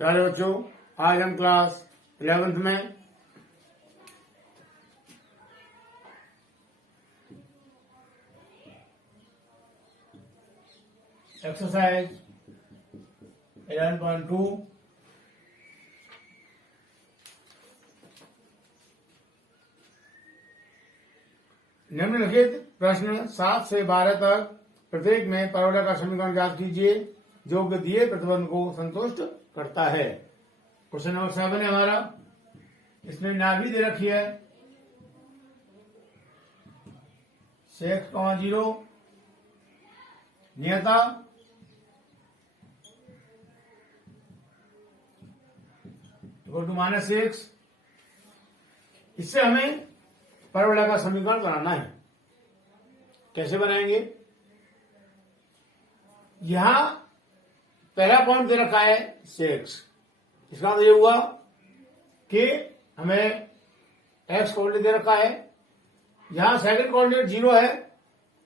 प्यारे बच्चों, आज हम क्लास 11th में एक्सरसाइज 11.2 निम्नलिखित प्रश्न 7 से 12 तक प्रत्येक में परवलय का समीकरण ज्ञात कीजिए जो कि दिए प्रतिबंध को संतुष्ट करता है। क्वेश्चन नंबर 7 है हमारा। इसमें नाभि दे रखी है सेक्स 0 नियता इक्वल टू -6। इससे हमें परवलय का समीकरण बनाना है। कैसे बनाएंगे? यहां पहला पॉइंट दे रखा है सेक्स। इसका मतलब ये हुआ कि हमें एक्स कोऑर्डिनेट दे रखा है। यहां सेकंड कोऑर्डिनेट 0 है।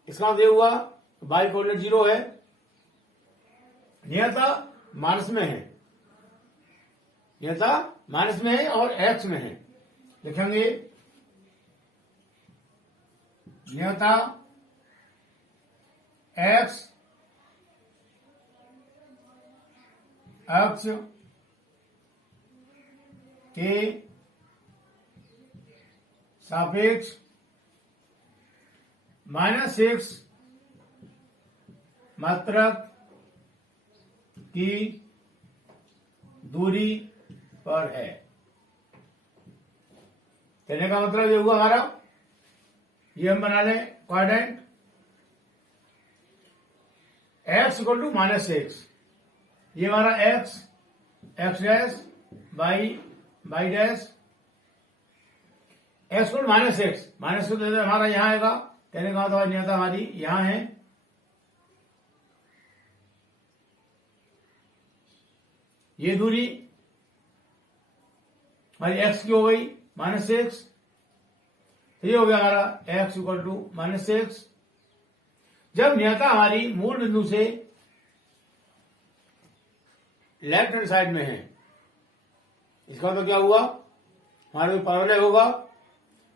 इसका मतलब ये हुआ वाई कोऑर्डिनेट 0 है। नियता माइनस में है, नियता माइनस में है और एक्स में है। लिखेंगे नियता एक्स अक्ष के सापेक्ष -6 मात्रक की दूरी पर है। कहने का मतलब ये हुआ हमारा, ये हम बना लें क्वाड्रेंट x इक्वल टू -6। ये हमारा x dash by dash x को -6 हमारा यहां आएगा। कहने का मतलब नियता हमारी यहां है। ये दूरी हमारी x की हो गई -6। तो ये हो गया हमारा x इक्वल टू -6। जब नियता हमारी मूल बिंदु से लेफ्ट हैंड साइड में है, इसका मतलब क्या हुआ, हमारा जो परवलय होगा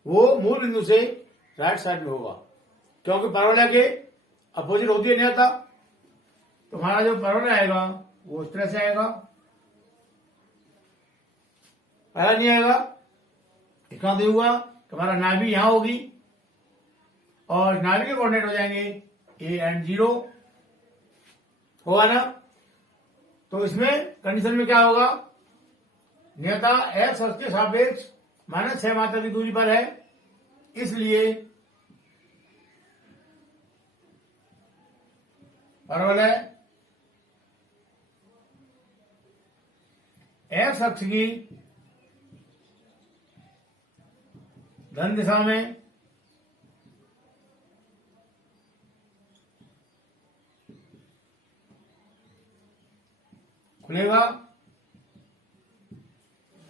वो मूल बिंदु से राइट साइड में होगा, क्योंकि परवलय के अपोजिट होती है नियता। तो हमारा जो परवलय आएगा वो इस तरह से आएगा, पहला नहीं आएगा। इसका मतलब हुआ कि हमारा नाभि यहां होगी और नाभि के कोऑर्डिनेट हो जाएंगे a एंड 0 होगा ना। तो इसमें कंडीशन में क्या होगा, नियता एक्स अक्ष के सापेक्ष -6 मात्रक की दूरी पर है। इसलिए परवलय एक्स अक्ष की धन दिशा में खुलेगा,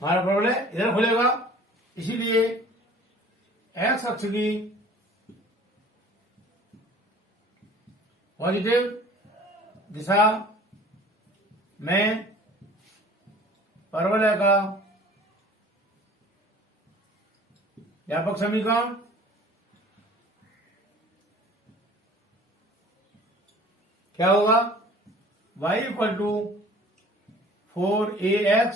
हमारा परवलय इधर खुलेगा। इसीलिए एक्स अक्ष की पॉजिटिव दिशा में परवलय का व्यापक समीकरण क्या होगा, y इक्वल टू 4ax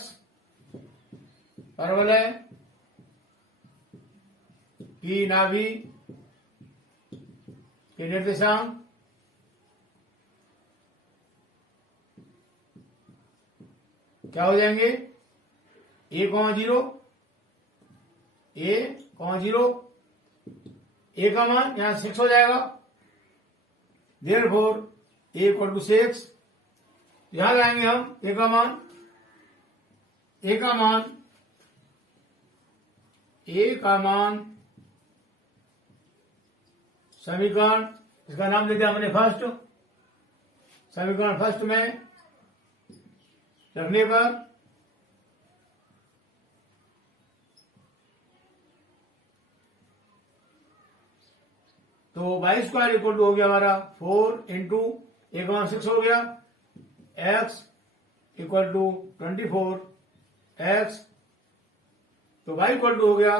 परवलय की नाभि के निर्देशांक क्या हो जाएंगे, a, 0 a का मान यहां 6 हो जाएगा। Therefore a equal to 6। यहां लाएंगे हम a का मान समीकरण, इसका नाम देते हमने फर्स्ट। समीकरण फर्स्ट में रखने पर तो y² इक्वल टू हो गया हमारा 4 इंटू 1/6 हो गया x इक्वल टू 24x, तो y इक्वल टू हो गया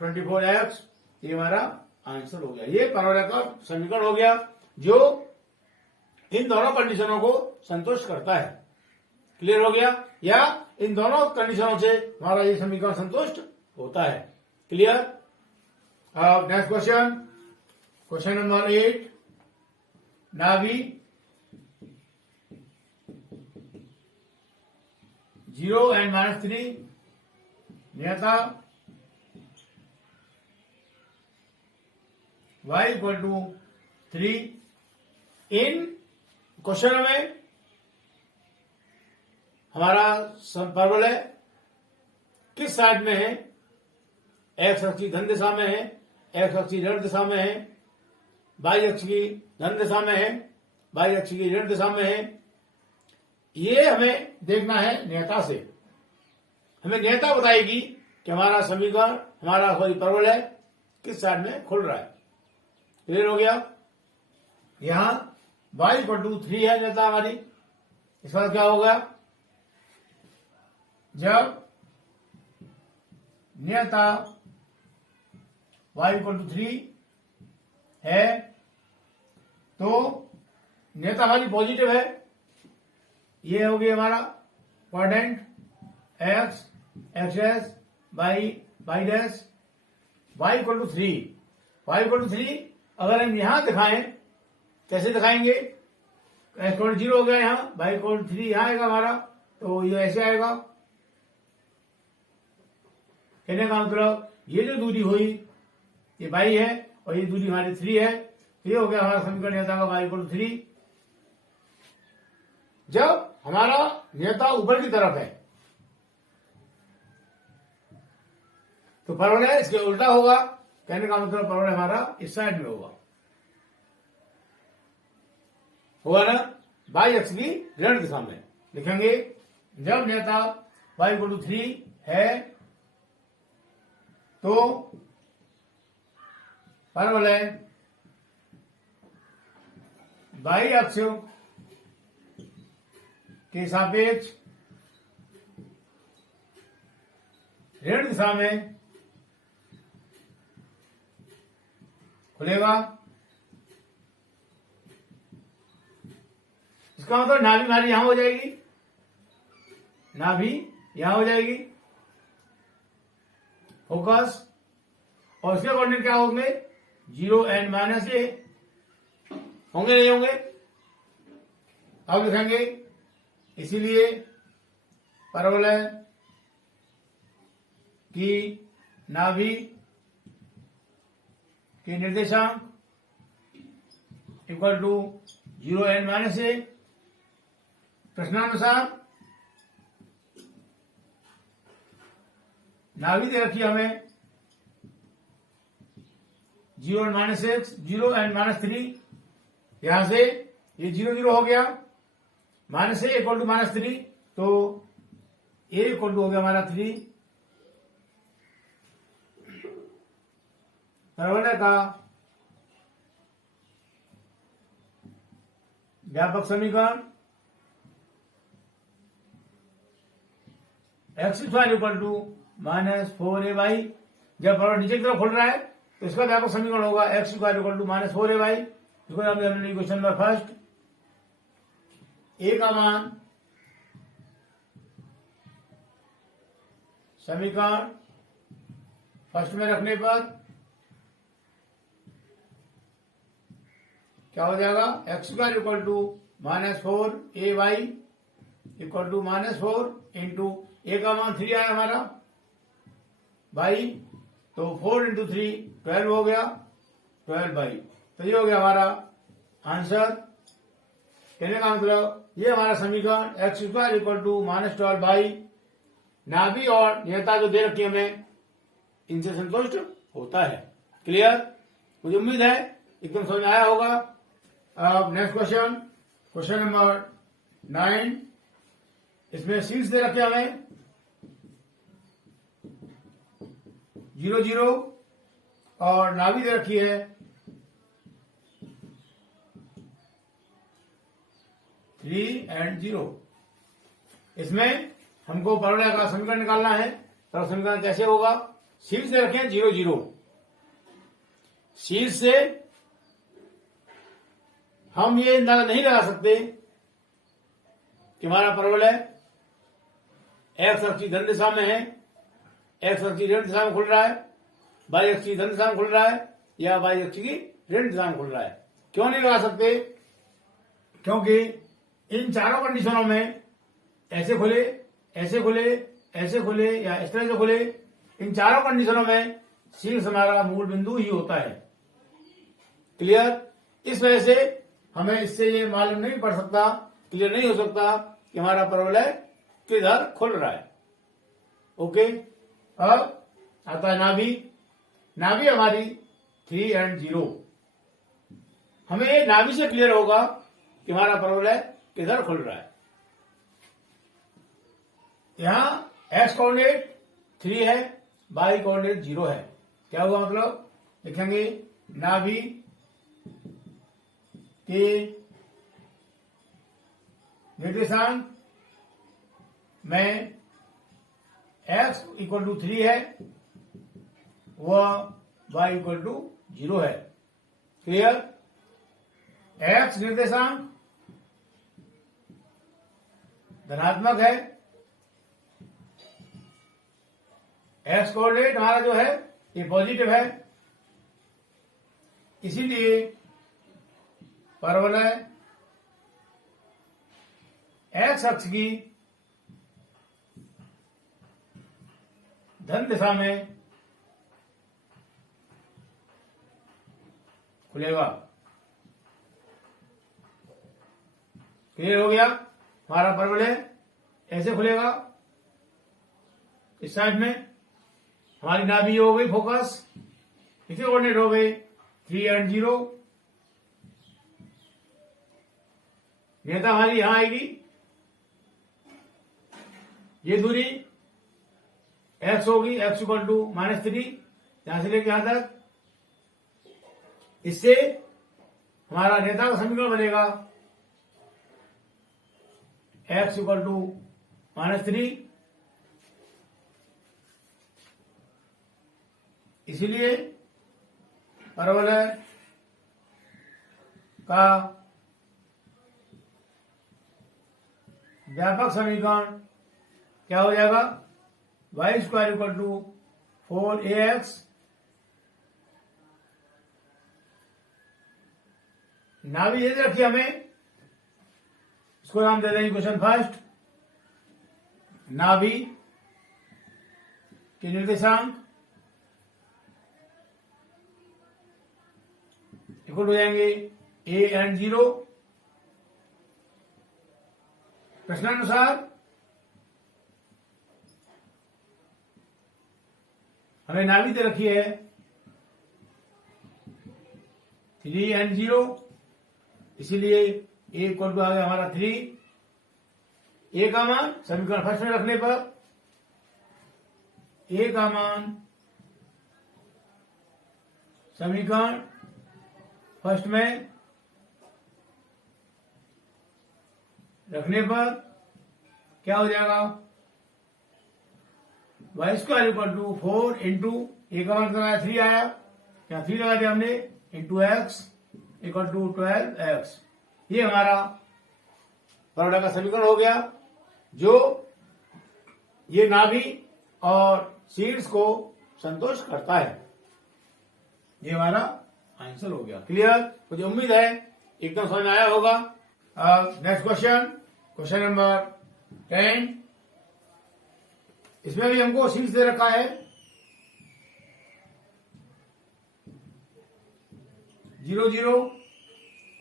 24x। ये हमारा आंसर हो गया। ये परवलय का समीकरण हो गया जो इन दोनों कंडीशनों को संतुष्ट करता है। क्लियर हो गया? या इन दोनों कंडीशनों से हमारा ये समीकरण संतुष्ट होता है। Clear? Next question, question number 8। नाभि 0 and -3, नियता y इक्वल टू 3। इन क्वेश्चन में हमारा परवलय किस साइड में है? एक्स अक्ष की धन दिशा में है, एक्स अक्ष की ऋण दिशा में है, वाई अक्ष की धन दिशा में है, वाई अक्ष की ऋण दिशा में है। ये हमें देखना है नियता से। हमें नियता बताएगी कि हमारा समीकरण, हमारा परवलय किस साइड में खुल रहा है। क्लियर हो गया? यहां y इक्वल टू 3 है नियता हमारी। इस बार क्या होगा? जब नियता y इक्वल टू 3 है तो नियता हमारी पॉजिटिव है। ये हो गया हमारा quadrant x, x' y dash, y equal to 3। y equal to 3 अगर हम यहां दिखाएं, कैसे दिखाएंगे? x इक्वल 0 हो गया यहां, y इक्वल 3 यहां आएगा हमारा, तो ये ऐसे आएगा। कहने का मतलब ये जो दूरी हुई ये y है और ये दूरी हमारी 3 है, तो ये हो गया हमारा समीकरण नियता का y इक्वल 3। जब हमारा नियता ऊपर की तरफ है तो परवलय इसके उल्टा होगा। कहने का मतलब परवलय हमारा इस साइड में होगा ना, वाई अक्ष की ऋण दिशा में। लिखेंगे जब नियता y इक्वल टू 3 है तो परवलय वाई अक्ष के सापेक्ष ऋण दिशा में खुलेगा। इसका मतलब नाभि हमारी यहां हो जाएगी, नाभि यहां हो जाएगी फोकस, और इसके कोऑर्डिनेट क्या होंगे? 0 and -a होंगे, नहीं होंगे? अब लिखेंगे इसीलिए परवलय की नाभि के निर्देशांक इक्वल टू 0 and -a। प्रश्नानुसार नाभि दे रखी हमें 0 and -x, 0 and -3। यहां से ये 0 0 हो गया, -a इक्वल टू -3, तो a इक्वल टू हो गया हमारा 3। परवलय का व्यापक समीकरण x इक्वल टू -4ay। जब परवलय नीचे की तरफ खुल रहा है तो इसका व्यापक समीकरण होगा x इक्वल टू -4ay। इसको हमने क्वेश्चन नंबर फर्स्ट, a का मान समीकरण फर्स्ट में रखने पर क्या हो जाएगा? x equal to -4ay equal to -4 into a का मान 3 आया हमारा, y तो 4 इंटू 3 12 हो गया, 12/। तो ये हो गया हमारा आंसर। कहने का मतलब ये हमारा समीकरण x इक्वल टू -12/। नाभि और नियता जो दे रखी हमें इनसे संतुष्ट होता है। क्लियर? मुझे उम्मीद है एकदम समझ आया होगा। अब नेक्स्ट क्वेश्चन, क्वेश्चन नंबर 9। इसमें शीट्स दे रखे हमें 0 0 और नाभि दे रखी है 3 and 0। इसमें हमको परवलय का समीकरण निकालना है। तो समीकरण कैसे होगा? शीर्ष से रखें 0 0, शीर्ष से हम ये अंदाजा नहीं लगा सकते कि हमारा परवलय एक्स अक्ष की धन दिशा में है, एक्स अक्ष की ऋण दिशा में खुल रहा है, वाई अक्ष की धन दिशा में खुल रहा है या वाई अक्ष की ऋण दिशा में खुल रहा है। क्यों नहीं लगा सकते? क्योंकि इन चारों कंडीशनों में ऐसे खुले, ऐसे खुले, ऐसे खुले या इस तरह से खुले, इन चारों कंडीशनों में शीर्ष हमारा मूल बिंदु ही होता है। क्लियर? इस वजह से हमें इससे ये मालूम नहीं पड़ सकता, क्लियर नहीं हो सकता कि हमारा परवलय किधर खुल रहा है। ओके, अब आता है नाभि। नाभि हमारी 3 और 0। हमें ये नाभि से क्लियर होगा कि हमारा परवलय किधर खुल रहा है। यहां एक्स कोऑर्डिनेट 3 है, वाई कोऑर्डिनेट 0 है। क्या हुआ? मतलब लिखेंगे नाभि के निर्देशांक में x इक्वल टू 3 है, वह y इक्वल टू 0 है। क्लियर? x निर्देशांक धनात्मक है, x कोऑर्डिनेट हमारा जो है ये पॉजिटिव है, इसीलिए परवलय x अक्ष की धन दिशा में खुलेगा। क्लियर हो गया? हमारा परवलय ऐसे खुलेगा, इस साइड में हमारी नाभि हो गई फोकस, इसे कोऑर्डिनेट हो गए 3 और 0। नेता हमारी यहां आएगी, ये दूरी x होगी, x इक्वल टू -3, यहां से लेके यहां तक। इससे हमारा नेता का समीकरण बनेगा x इक्वल टू -3। इसीलिए परवलय का व्यापक समीकरण क्या हो जाएगा? Y square equal to 4ax नाभि यदि रखिए हमें, इसको नाम दे देंगे क्वेश्चन फर्स्ट। नाभि के निर्देशांक इक्वल हो जाएंगे a and 0। प्रश्नानुसार हमें नाभि दे रखी है 3 और 0, इसीलिए a इक्वल टू आ गया हमारा 3। a का मान समीकरण फर्स्ट में रखने पर a का मान समीकरण फर्स्ट में रखने पर क्या हो जाएगा? Y square equal to 4 into a का मान लगाया 3 आया, यहाँ 3 लगा दिया हमने, into x equal to 12x। ये हमारा परवलय का समीकरण हो गया, जो ये नाभि और शीर्ष को संतोष करता है। ये हमारा आंसर हो गया। क्लियर? मुझे उम्मीद है एकदम समझ में आया होगा। Next question, question number 10। इसमें भी हमको शीर्ष दे रखा है 0 0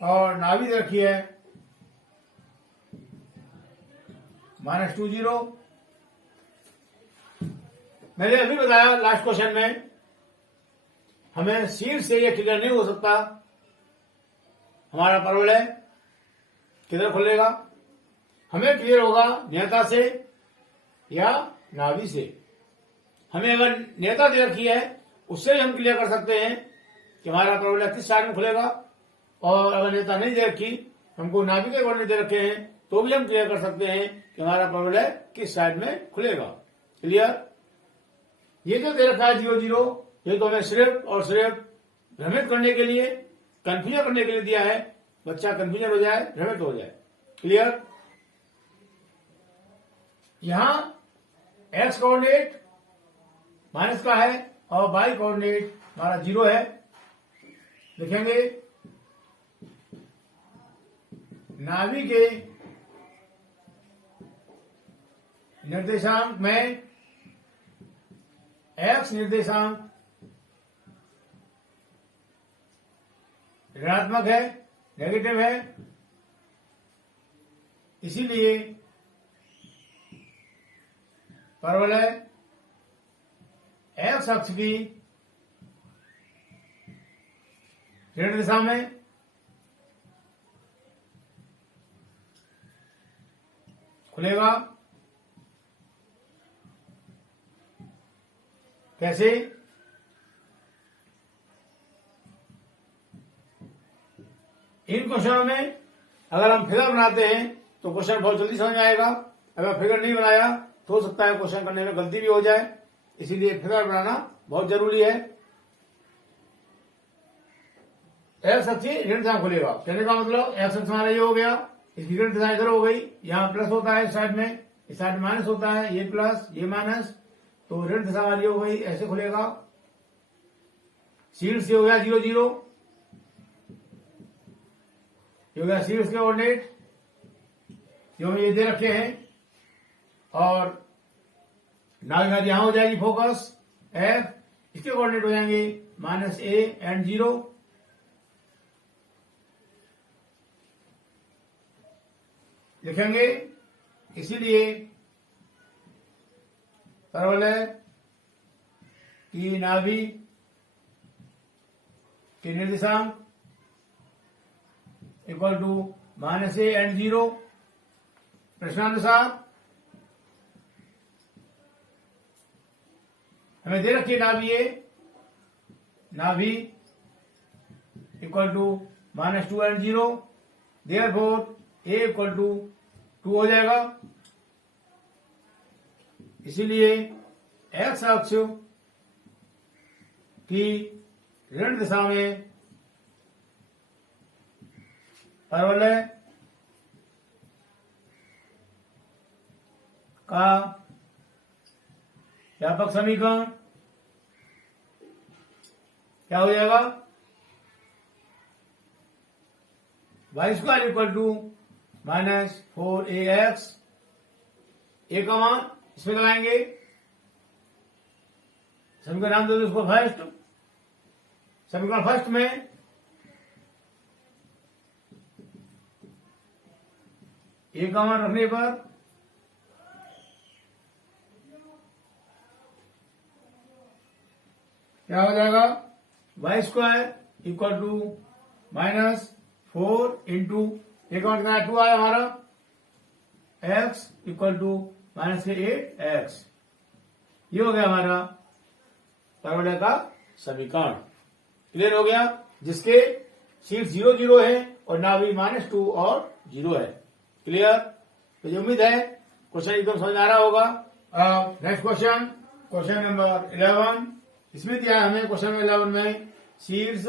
और नाभि दे रखी है -2 0। मैंने अभी बताया लास्ट क्वेश्चन में, हमें शीर्ष से यह क्लियर नहीं हो सकता हमारा परवलय किधर खुलेगा। हमें क्लियर होगा नेता से या नाभि से। हमें अगर नेता दे रखी है उससे हम क्लियर कर सकते हैं कि हमारा परवलय किस साइड में खुलेगा, और अगर नेता नहीं दे रखी, हमको नाभि के कोऑर्डिनेट दे रखे हैं तो भी हम क्लियर कर सकते हैं कि हमारा परवलय किस साइड में खुलेगा। क्लियर। ये जो दे रखा है 0 0, ये तो हमें सिर्फ और सिर्फ भ्रमित करने के लिए, कंफ्यूजन करने के लिए दिया है, बच्चा कंफ्यूजन हो जाए, भ्रमित हो जाए। क्लियर। यहां एक्स कोऑर्डिनेट माइनस का है और वाई कोऑर्डिनेट हमारा 0 है। लिखेंगे नाभि के निर्देशांक में एक्स निर्देशांक ऋणात्मक है, नेगेटिव है, इसीलिए परवलय एक्स अक्ष की ऋण दिशा में खुलेगा। कैसे? इन क्वेश्चनों में अगर हम फिगर बनाते हैं तो क्वेश्चन बहुत जल्दी समझ में आएगा। अगर फिगर नहीं बनाया तो हो सकता है क्वेश्चन करने में गलती भी हो जाए, इसीलिए फिगर बनाना बहुत जरूरी है। एक्स अक्ष ऋण दिशा खुलेगा, कहने का मतलब एक्स अक्ष हमारा ये हो गया, इसकी ऋण दिशा इधर हो गई, यहाँ प्लस होता है इस साइड में, इस साइड माइनस होता है, ये प्लस ये माइनस, तो ऋण दिशा वाली हो गई, ऐसे खुलेगा। शीर्ष से हो गया 0 0, ये हो गया शीर्ष के कोऑर्डिनेट जो हमें ये दे रखे हैं, और नाभि यहां हो जाएगी फोकस एफ, इसके कोऑर्डिनेट हो जाएंगे -a एंड 0। लिखेंगे इसीलिए परवलय की नाभि के निर्देशांक इक्वल टू -a एंड 0। प्रश्नानुसार हमें दे रखी नाभि equal to -2 and 0, therefore a equal to 2 हो जाएगा। इसीलिए एक्स अक्ष की ऋण दिशा में परवलय का व्यापक समीकरण क्या हो जाएगा? y² equal to -4ax, a का मान इसमें लगाएंगे, समीकरण नाम दे दो उसको फर्स्ट। समीकरण फर्स्ट में a का मान रखने पर क्या हो जाएगा? y² इक्वल टू -4 इंटू एक मान कितना 2 आया हमारा, x इक्वल टू -8x। ये हो गया हमारा परवलय का समीकरण। क्लियर हो गया, जिसके शीर्ष 0 0 है और नाभि -2 और 0 है। क्लियर। तो ये उम्मीद है क्वेश्चन एकदम समझ आ रहा होगा। Next question, question number 11। इसमें दिया है हमें क्वेश्चन 11 में शीर्ष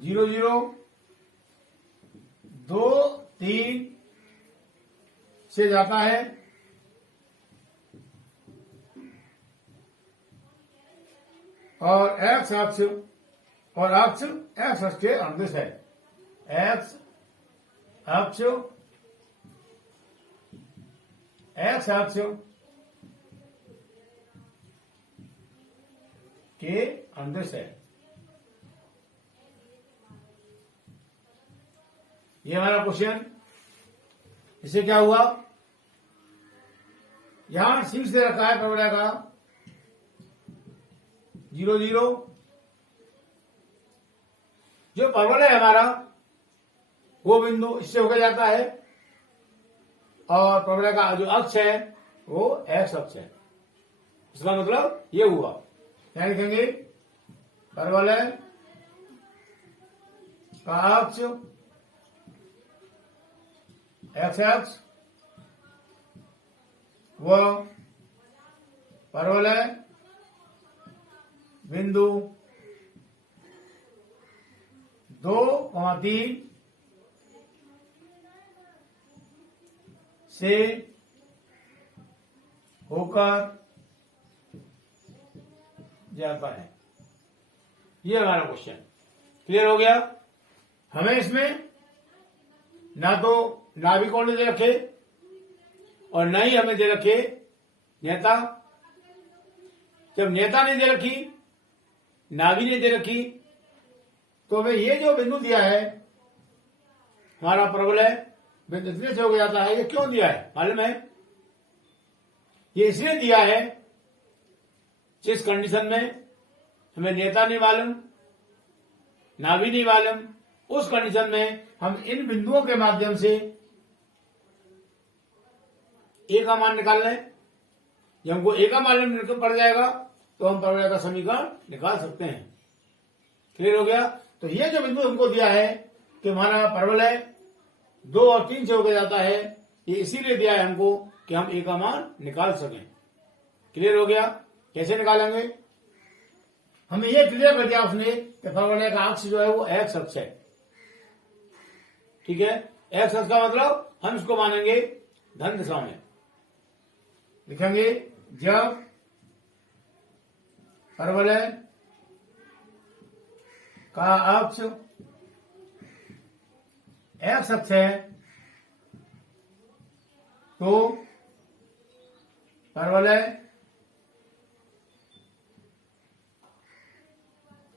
0 0 2 3 से जाता है और एक्स अक्ष और अक्ष एक्स अक्ष के अनुदिश है। एक्स अक्ष के अनुदिश है। ये हमारा क्वेश्चन। इससे क्या हुआ? यहां शीर्ष दे रखा है परवलय का 0 0, जो परवलय है हमारा वो बिंदु इससे होकर जाता है और परवलय का जो अक्ष है वो एक्स अक्ष है। इसका मतलब ये हुआ, क्या लिखेंगे? परवलय का अक्ष एक्स एक्स वो परवलय बिंदु 2,3 से होकर जाता है। ये हमारा क्वेश्चन क्लियर हो गया। हमें इसमें ना तो नाभि कोण दे रखे और न ही हमें दे रखे नेता। जब नेता नहीं दे रखी, नाभि नहीं दे रखी, तो हमें ये जो बिंदु दिया है हमारा प्रबलय बिंदु इतने से हो जाता है। ये क्यों दिया है मालूम है? ये इसलिए दिया है जिस कंडीशन में हमें नेता नहीं मालूम, नाभि नहीं मालूम, उस कंडीशन में हम इन बिंदुओं के माध्यम से ए का मान निकाल लें। जब हमको ए का मालूम पड़ जाएगा तो हम परवलय का समीकरण निकाल सकते हैं। क्लियर हो गया। तो ये जो बिंदु हमको दिया है कि हमारा परवलय 2 और 3 से होकर जाता है, ये इसीलिए दिया है हमको कि हम ए का मान निकाल सकें। क्लियर हो गया। कैसे निकालेंगे? हमें यह क्लियर कर दिया उसने कि परवलय का अक्ष जो है वो एक्स अक्ष है। ठीक है, एक्स अक्ष का मतलब हम इसको मानेंगे धन दिशा में। लिखेंगे जब परवलय का अक्ष एक्स अक्ष है तो परवलय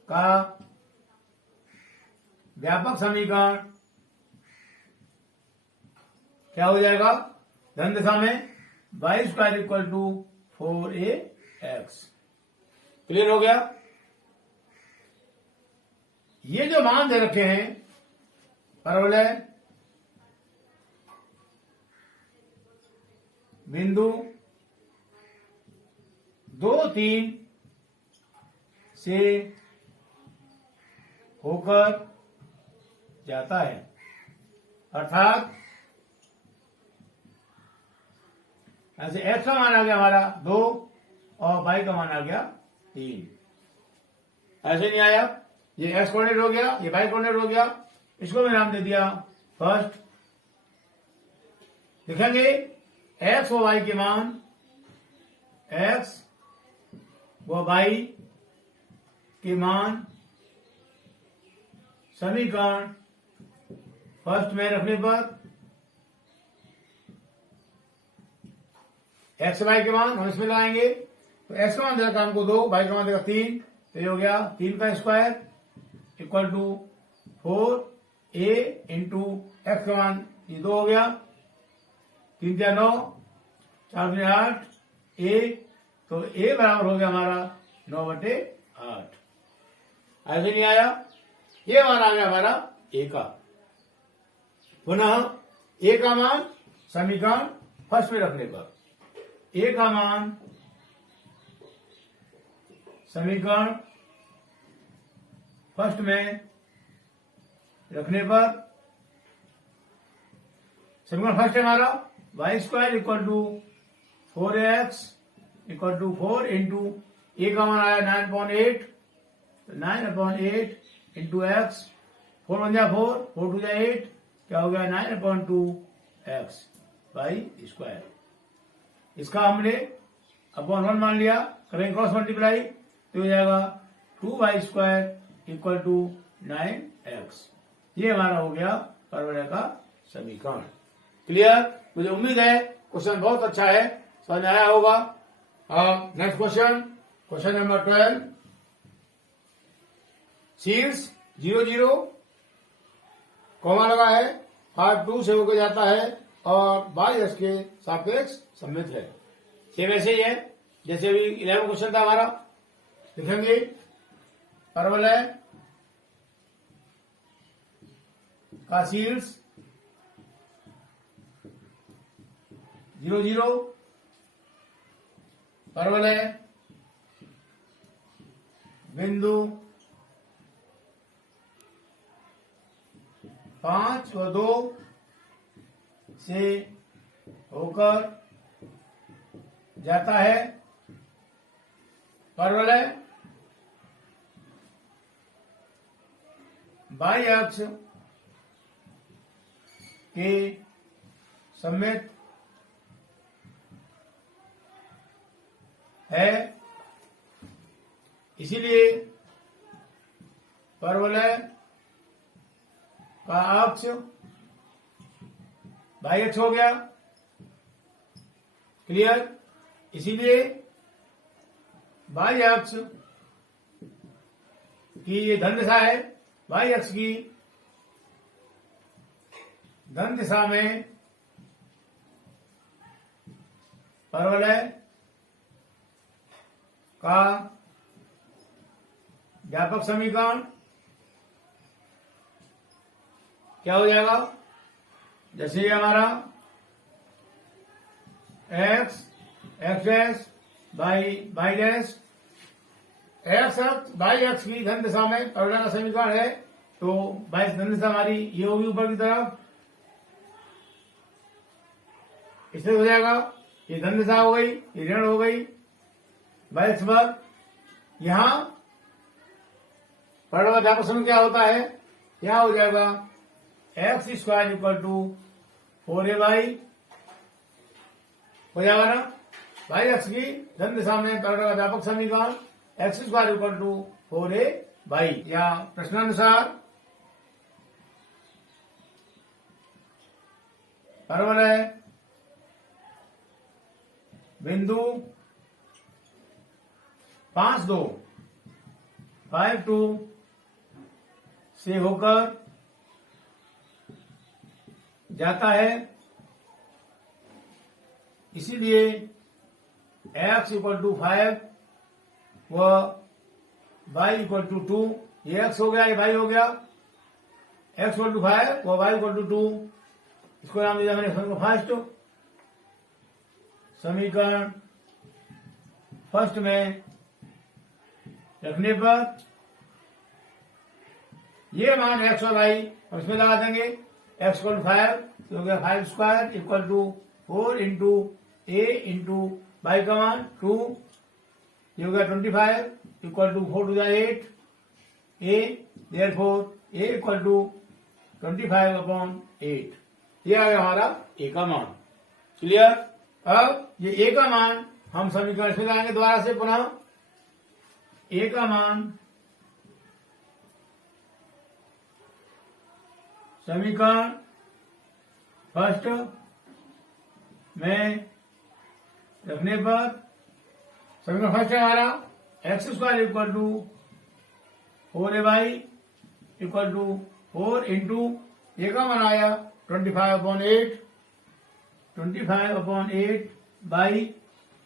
का व्यापक समीकरण क्या हो जाएगा? धन दिशा में y square equal to 4ax। Clear हो गया। ये जो मान दे रखे हैं परवलय बिंदु 2-3 से होकर जाता है, अर्थात ऐसे एक्स का मान आ गया हमारा 2 और y का मान आ गया 3। ऐसे नहीं आया, ये एक्स कोऑर्डिनेट हो गया, ये y कोऑर्डिनेट हो गया, इसको मैं नाम दे दिया फर्स्ट। लिखेंगे एक्स व y के मान, एक्स व y के मान समीकरण फर्स्ट में रखने पर एक्स वाई के मान हम इसमें लगाएंगे। तो एक्स का मान देगा हमको 2, वाई का मान देगा 3, तो ये हो गया 3 का square equal to 4a into x का मान ये 2 हो गया, 3 क्या 9, 4 दूनी 8 a, तो a बराबर हो गया हमारा 9/8। ऐसे नहीं आया, ये मान आ गया हमारा a का। पुनः a का मान समीकरण फर्स्ट में रखने पर, a का मान समीकरण फर्स्ट में रखने पर, समीकरण फर्स्ट है हमारा y square equal to 4x equal to 4 into a का मान आया 9/8, 9/8 इंटू एक्स, 4 1 जा 4, 4 2 जा 8, क्या हो गया 9/2x बाई स्क्वायर। इसका हमने अपॉन 1 मान लिया, करेंगे क्रॉस मल्टीप्लाई तो हो जाएगा 2y square equal to 9x। ये हमारा हो गया परवलय का समीकरण। क्लियर? मुझे उम्मीद है क्वेश्चन बहुत अच्छा है, समझ आया होगा। Next question, question number 12। शीर्ष 0 0 कॉमा लगा है, हाथ 2 से होकर जाता है और बाई अक्ष के सापेक्ष सममित है। सेम ऐसे ही है जैसे अभी 11 क्वेश्चन था हमारा। लिखेंगे परवलय का शीर्ष 0 0 परवलय बिंदु 5 व 2 से होकर जाता है परवलय बाह्य अक्ष के सममित है, इसीलिए परवलय का अक्ष बाह्य अक्ष हो गया। क्लियर? इसीलिए बाह्य अक्ष की ये धन दिशा है, बाह्य अक्ष की धन दिशा में परवलय का व्यापक समीकरण क्या हो जाएगा? जैसे ये हमारा x dash by dash x अक्ष बाई अक्ष की धन दिशा में परवलय का समीकरण है, तो बाई धन दिशा हमारी ये होगी ऊपर की तरफ, इससे हो जाएगा। ये धन दिशा हो गई, ये ऋण हो गई बाई अक्ष पर। यहां परवलय का व्यापक समीकरण क्या होता है? यहां हो जाएगा x square equal to 4a हो जाएगा ना। बाई अक्ष की धन दिशा में परवलय का व्यापक समीकरण x square equal to 4a या प्रश्नानुसार परवलय बिंदु 5.2 से होकर जाता है, इसीलिए x इक्वल टू 5 व y इक्वल टू 2, ये x हो गया, ये y हो गया। x इक्वल टू 5 व y इक्वल टू 2, इसको नाम दिया मैंने फर्स्ट समीकरण। फर्स्ट में रखने पर ये मान x और y और इसमें लगा देंगे। x इक्वल टू 5 तो हो गया 5 square equal to 4 into a into y का मान 2, ये हो गया 25 equal to 4 to the 8 a, therefore a equal to 25/8। ये आ गया हमारा a का मान। क्लियर? अब ये a का मान हम समीकरण में लाएंगे दोबारा से पुनः। a का मान समीकरण फर्स्ट में रखने पर समीकरण फर्स्ट है हमारा x square equal to 4a equal to 4 into a का मान आया 25/8 बाई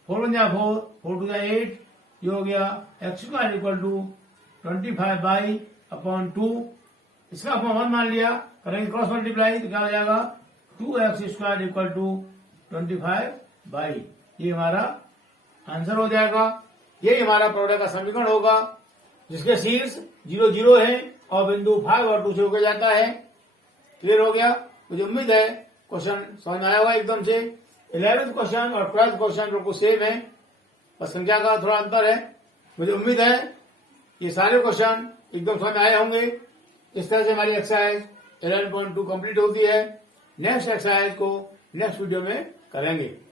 4 1 जा 4 4 टू जा 8, ये हो गया एक्स स्क्वायर इक्वल टू 25/2। इसका अपन 1 मान लिया, करेंगे क्रॉस मल्टीप्लाई तो क्या हो जाएगा 2x स्क्वायर इक्वल टू 25/, ये हमारा आंसर हो जाएगा। ये हमारा परवलय का समीकरण होगा जिसके शीर्ष 0 0 है और बिंदु 5 और 2 से होकर जाता है। क्लियर हो गया? मुझे उम्मीद है क्वेश्चन समझ में आया होगा एकदम से। 11th क्वेश्चन और 12th क्वेश्चन बिल्कुल सेम है, बस संख्या का थोड़ा अंतर है। मुझे उम्मीद है ये सारे क्वेश्चन एकदम समझ में आए होंगे। इस तरह से हमारी एक्सरसाइज 11.2 कंप्लीट होती है। नेक्स्ट एक्सरसाइज को नेक्स्ट वीडियो में करेंगे।